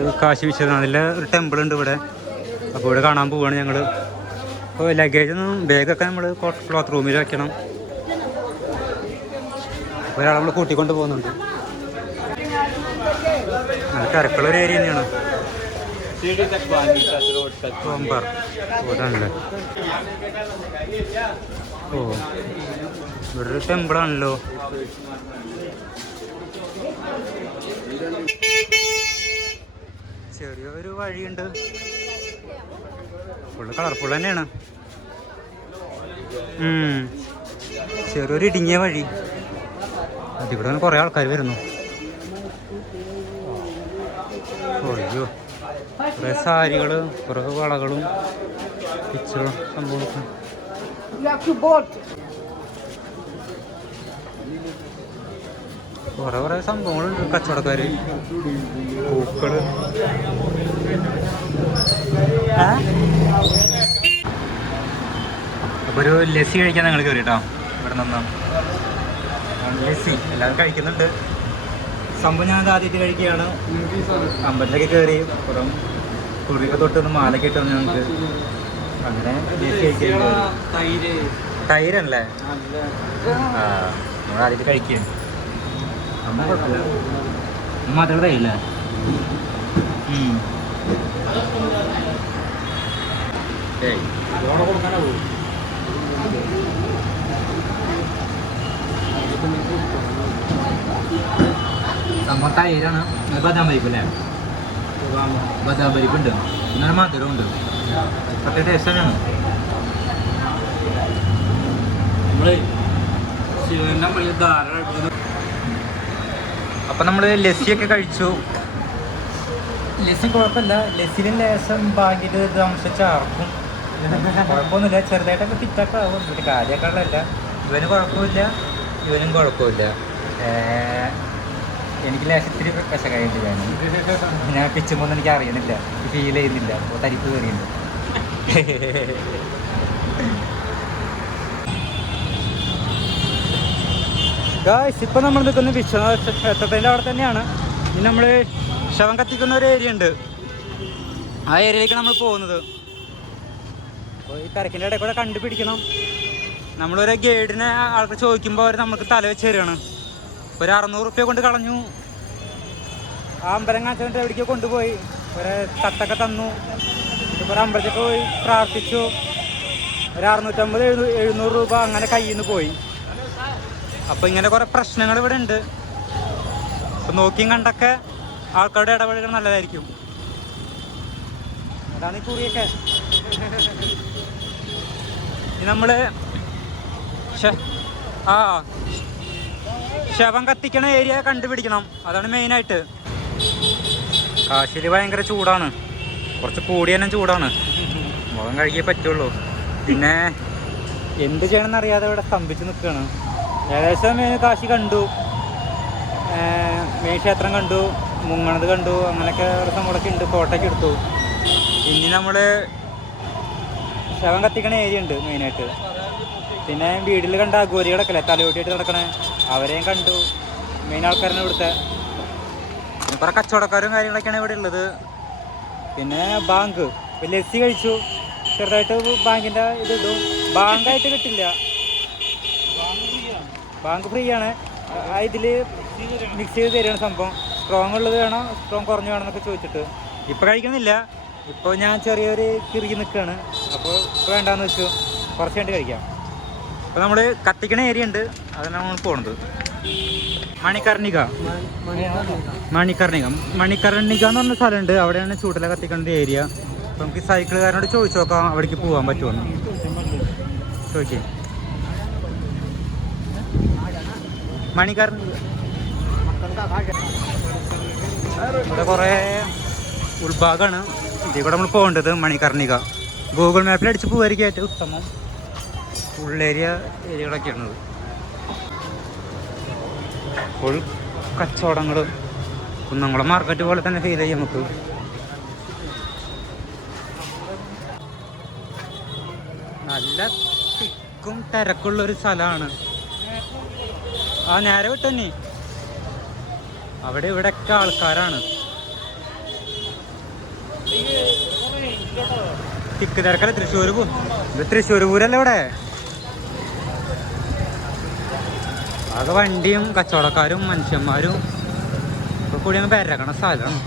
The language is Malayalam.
ഒരു കാശി വിശ്വനാഥ് ഒരു ടെമ്പിൾ ഉണ്ട് ഇവിടെ. അപ്പോൾ ഇവിടെ കാണാൻ പോവുകയാണ് ഞങ്ങൾ അപ്പോൾ ലഗേജ് ഒന്നും ബാഗൊക്കെ നമ്മൾ ക്ലോത്ത് റൂമിൽ വെക്കണം. ഒരാളെ നമ്മൾ കൂട്ടിക്കൊണ്ട് പോകുന്നുണ്ട്. നല്ല തിരക്കുള്ള ഒരു ഏരിയ തന്നെയാണ്. ഓ ഇവിടെ ഒരു ടെമ്പിളാണല്ലോ വഴിയുണ്ട്. ഫുള്ള് കളർഫുൾ തന്നെയാണ്. ചെറിയൊരു ഇടുങ്ങിയ വഴി. അതിവിടെ നിന്ന് കുറേ ആൾക്കാർ വരുന്നു. അയ്യോ കുറേ സാരികൾ കുറേ വളകളും പിച്ചറും സംഭവം കുറെ കുറെ സംഭവങ്ങളുണ്ട് കച്ചവടക്കാർ പൂക്കൾ. ആ? അപ്പൊ ഒരു ലസ്സി കഴിക്കാൻ ഞങ്ങൾ കയറിട്ടോ ഇവിടെ നിന്ന്. ലസ്സി. എല്ലാവരും കഴിക്കുന്നുണ്ട്. സംഭവം ഞാൻ ആദ്യമായിട്ട് കഴിക്കുകയാണ്. അമ്പലത്തിലൊക്കെ കയറി പുറം കുറിയൊക്കെ തൊട്ട് ഒന്ന് മാലൊക്കെ ഇട്ടു ഞങ്ങൾക്ക് അങ്ങനെ ലസ്സി കഴിക്കാൻ तैरे തൈരല്ലേ? ആ നമ്മൾ ആദ്യമായിട്ട് കഴിക്കുകയാണ്. അമ്മ കുഴപ്പമില്ല അമ്മ തൈരില്ലേ? സംഭവം തൈരാണ് അത് ബദാം പരിപ്പ് അല്ലേ ബദാം പരിപ്പുണ്ട് പിന്നെ മധുരം ഉണ്ട് പ്രത്യേക ടേസ്റ്റ് തന്നെയാണ് അപ്പൊ നമ്മൾ ലസ്സിയൊക്കെ കഴിച്ചു. ലസ്സി കുഴപ്പമില്ല. ലസ്സിന് ലേശം ഇത് അംശം ചാർക്കും. കുഴപ്പമൊന്നുമില്ല. ചെറുതായിട്ടൊക്കെ ഫിറ്റൊക്കെ ആവും പിന്നെ കാര്യക്കാളല്ല ഇവന് കുഴപ്പമില്ല. ഇവനും കുഴപ്പമില്ല. എനിക്ക് ലേശത്തിരി വിശകായിട്ട് വേണം ഞാൻ പിച്ചുമ്പോൾ എനിക്ക് അറിയണില്ല. ഫീൽ ചെയ്യുന്നില്ല. അപ്പോൾ തരിപ്പ് കയറിയുണ്ട് ഗായ്സ് ഇപ്പം നമ്മൾ നിൽക്കുന്ന വിശ്വനാഥ ക്ഷേത്രത്തിന്റെ അവിടെ തന്നെയാണ്. ഇനി നമ്മൾ ശവം കത്തിക്കുന്ന ഒരു ഏരിയ ഉണ്ട്. ആ ഏരിയയിലേക്ക് നമ്മൾ പോകുന്നത്. അപ്പോൾ ഈ തിരക്കിന്റെ ഇടയിൽ കൂടെ കണ്ടുപിടിക്കണം. നമ്മളൊരു ഗൈഡിനെ ആൾക്ക് ചോദിക്കുമ്പോൾ അവർ നമുക്ക് തല വെച്ച് തരികയാണ്. ഒരു അറുന്നൂറ് റുപ്യ കൊണ്ട് കളഞ്ഞു. ആ അമ്പലം കാണിച്ചിട്ട് എവിടേക്കോ കൊണ്ടുപോയി. ഒരു തട്ടൊക്കെ തന്നു. ഒരു അമ്പലത്തിൽ പോയി പ്രാർത്ഥിച്ചു. ഒരു അറുന്നൂറ്റമ്പത് എഴുന്നൂ എഴുന്നൂറ് രൂപ അങ്ങനെ കയ്യിൽ നിന്ന് പോയി. അപ്പോൾ ഇങ്ങനെ കുറേ പ്രശ്നങ്ങൾ ഇവിടെ ഉണ്ട്. അപ്പം നോക്കിയും കണ്ടൊക്കെ ആൾക്കാരുടെ ഇടപെടലുകൾ നല്ലതായിരിക്കും. അതാണ് ഈ കുറിയൊക്കെ. നമ്മൾ ആ. ശവം കത്തിക്കണ ഏരിയ കണ്ടുപിടിക്കണം. അതാണ് മെയിൻ ആയിട്ട്. കാശിയിൽ ഭയങ്കര ചൂടാണ്. കുറച്ച് കൂടി തന്നെ ചൂടാണ്. മുഖം കഴുകിയേ പറ്റുള്ളൂ. പിന്നെ എന്ത് ചെയ്യണമെന്ന് അറിയാതെ ഇവിടെ സ്തംഭിച്ച് നിൽക്കുകയാണ്. ഏകദേശം കാശി കണ്ടു. മെയിൻ ക്ഷേത്രം കണ്ടു. മുങ്ങണത് കണ്ടു. അങ്ങനെയൊക്കെ ഒരു സംഭവമൊക്കെ ഉണ്ട്. ഫോട്ടോയ്ക്ക് എടുത്തു. ഇനി നമ്മൾ ശവം കത്തിക്കണ ഏരിയ ഉണ്ട് മെയിനായിട്ട് പിന്നെ വീട്ടിൽ കണ്ട അഗോരികളൊക്കെ കിടക്കല്ലേ തലയോട്ടിയായിട്ട് നടക്കണേ. അവരെയും കണ്ടു. മെയിൻ ആൾക്കാരാണ് ഇവിടുത്തെ. കുറെ കച്ചവടക്കാരും കാര്യങ്ങളൊക്കെയാണ് ഇവിടെ ഉള്ളത്. പിന്നെ ബാങ്ക് ലസ്സി കഴിച്ചു. ചെറുതായിട്ട് ബാങ്കിന്റെ ഇത് ഇടും ബാങ്കായിട്ട് കിട്ടില്ല. ബാങ്ക് ഫ്രീ ആണ്. ഇതിൽ മിക്സ് ചെയ്ത് തരുകയാണ് സംഭവം. സ്ട്രോങ് ഉള്ളത് വേണോ സ്ട്രോങ് കുറഞ്ഞു വേണമെന്നൊക്കെ ചോദിച്ചിട്ട്. ഇപ്പം കഴിക്കുന്നില്ല. ഇപ്പോൾ ഞാൻ ചെറിയൊരു കിറുകി നിൽക്കുകയാണ് അപ്പോൾ ഇപ്പോൾ വേണ്ടാന്ന് വെച്ചു കുറച്ച് കഴിഞ്ഞിട്ട് കഴിക്കാം. അപ്പോൾ നമ്മൾ കത്തിക്കണ ഏരിയ ഉണ്ട്. അതാണ് നമ്മൾ പോണത്. മണിക്കർണിക മണിക്കർണിക മണിക്കർണിക എന്ന് പറഞ്ഞ സ്ഥലമുണ്ട്. അവിടെയാണ് ചൂടല കത്തിക്കേണ്ട ഏരിയ അപ്പോൾ നമുക്ക് സൈക്കിളുകാരനോട് ചോദിച്ചു നോക്കാം അവിടേക്ക് പോകാൻ പറ്റുമെന്ന് ചോദിക്കേ. മണിക്കർണിക ഇവിടെ കുറേ ഉൾഭാഗമാണ്. കൂടെ നമ്മൾ പോകേണ്ടത് മണികർണിക. ഗൂഗിൾ മാപ്പിൽ അടിച്ച് പോകായിരിക്കും ഏറ്റവും ഉത്തമം. ഉള്ളേരിയ ഏരിയകളൊക്കെയാണത് ഫുൾ കച്ചവടങ്ങൾ കുന്നംകുളം മാർക്കറ്റ് പോലെ തന്നെ ഫീൽ ചെയ്യും നമുക്ക്. നല്ല തിക്കും തിരക്കുള്ള ഒരു സ്ഥലമാണ്. ആ നേരെ വിട്ടന്നെ അവിടെ ഇവിടെയൊക്കെ ആൾക്കാരാണ്. തിക്ക് തിരക്കല്ല തൃശ്ശൂർ ഇത് തൃശ്ശൂർ പൂരല്ലേ ഇവിടെ? ആകെ വണ്ടിയും കച്ചവടക്കാരും മനുഷ്യന്മാരും ഒക്കെ കൂടി ഒന്ന് പെരക്കണ സ്ഥലമാണ്.